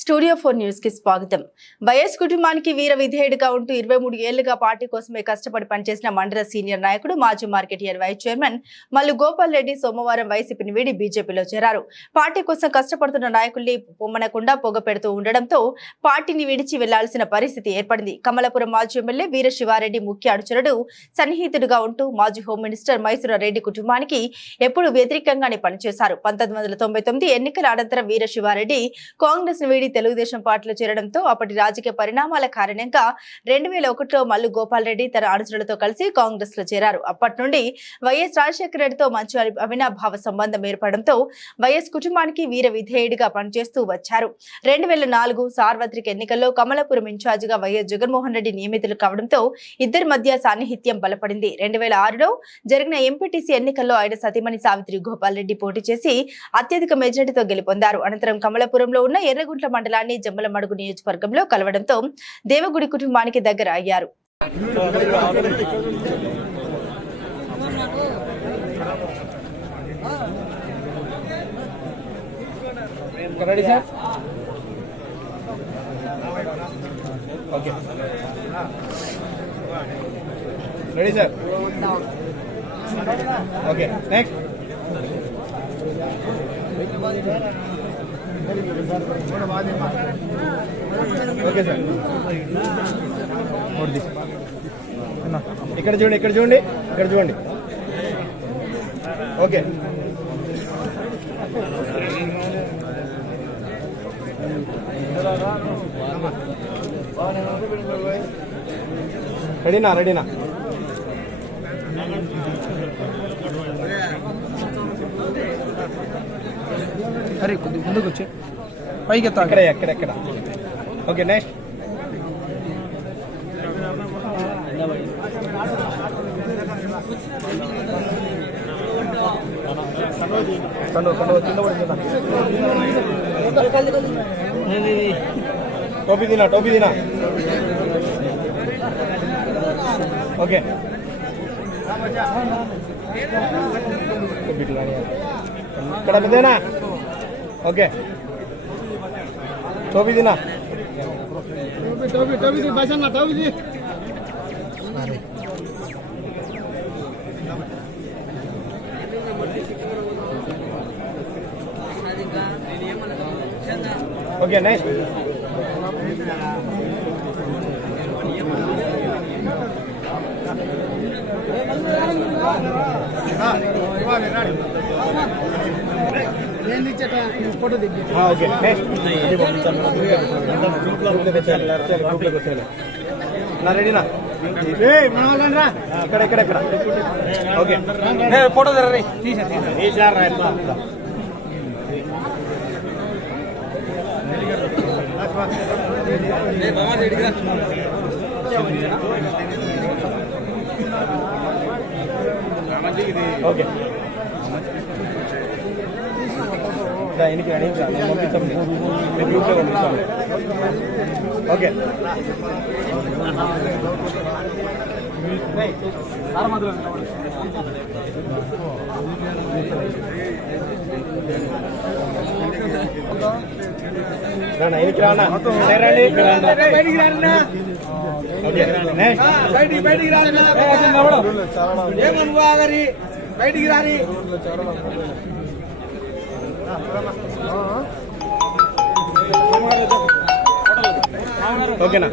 Studio four న్యూస్కి స్వాగతం. YS కుటుంబానికి వీర విధేయుడిగా ఉంటూ ఇరవై మూడు ఏళ్ళుగా పార్టీ కోసమే కష్టపడి పనిచేసిన మండల సీనియర్ నాయకుడు మాజీ market vice chairman Mallu Gopal Reddy సోమవారం వైసీపీని వీడి బీజేపీలో చేరారు. పార్టీ కోసం కష్టపడుతున్న నాయకుల్ని పొమ్మనకుండా పొగ పెడుతూ ఉండడంతో పార్టీని విడిచి వెళ్ళాల్సిన పరిస్థితి ఏర్పడింది. కమలపురం మాజీ ఎమ్మెల్యే వీర శివారెడ్డి ముఖ్య అనుచరుడు సన్నిహితుడిగా ఉంటూ మాజీ హోం మినిస్టర్ మైసూర రెడ్డి కుటుంబానికి ఎప్పుడు వ్యతిరేకంగానే పనిచేశారు. పంతొమ్మిది వందల తొంభై తొమ్మిది ఎన్నికల అనంతరం వీర శివారెడ్డి కాంగ్రెస్ వీడి తెలుగుదేశం పార్టీలో చేరడంతో అప్పటి రాజకీయ పరిణామాల కారణంగా రెండు వేల ఒకటిలో మల్లు గోపాలరెడ్డి తన అనుచరులతో కలిసి కాంగ్రెస్లో చేరారు. అప్పటి నుండి వైఎస్ రాజశేఖర రెడ్డితో మంచి అవినాభావ సంబంధం ఏర్పడంతో వైఎస్ కుటుంబానికి వీర విధేయుడిగా పనిచేస్తూ వచ్చారు. రెండు వేల నాలుగు సార్వత్రిక ఎన్నికల్లో కమలాపురం ఇన్ఛార్జిగా వైఎస్ జగన్మోహన్ రెడ్డి నియమితులు కావడంతో ఇద్దరి మధ్య సాన్నిహిత్యం బలపడింది. రెండు వేల ఆరులో జరిగిన ఎంపీటీసీ ఎన్నికల్లో ఆయన సతీమణి సావిత్రి గోపాల్ రెడ్డి పోటీ చేసి అత్యధిక మెజార్టీతో గెలుపొందారు. అనంతరం కమలాపురంలో ఉన్న ఎర్రగుంట్ల మండలాన్ని జమ్మలమడుగు నియోజకవర్గంలో కలవడంతో దేవగుడి కుటుంబానికి దగ్గర అయ్యారు. Ready sir? Okay. Next. Okay sir. ఇక్కడ చూడండి ఇక్కడ చూడండి ఇక్కడ చూడండి. ఓకే. రెడీనా రెడీనా సరే కొద్ది ముందుకు వచ్చి పైకి ఎత్తా ఎక్కడ ఎక్కడ ఎక్కడ ఓకే నెక్స్ట్ కన్ను టోపీ తినా టోపీ తినా? ఓకే. ఇక్కడ పెద్దనా ఓకే టోపీ తినా టోపీ టోపీ బసన్న టోపీ ఓకే నెక్స్ట్ ఫోటో రెడీనా? ఇక్కడ ఇక్కడ ఇక్కడ. ఓకే. ఫోటో రే. తీసా ఓకే. నేను పంపిస్తాను నేను గ్రూప్లో పంపిస్తాను ఓకే. రానా? ఎనికి రానా? బయటికి బయటికి బయటికి రారి ఓకేనా?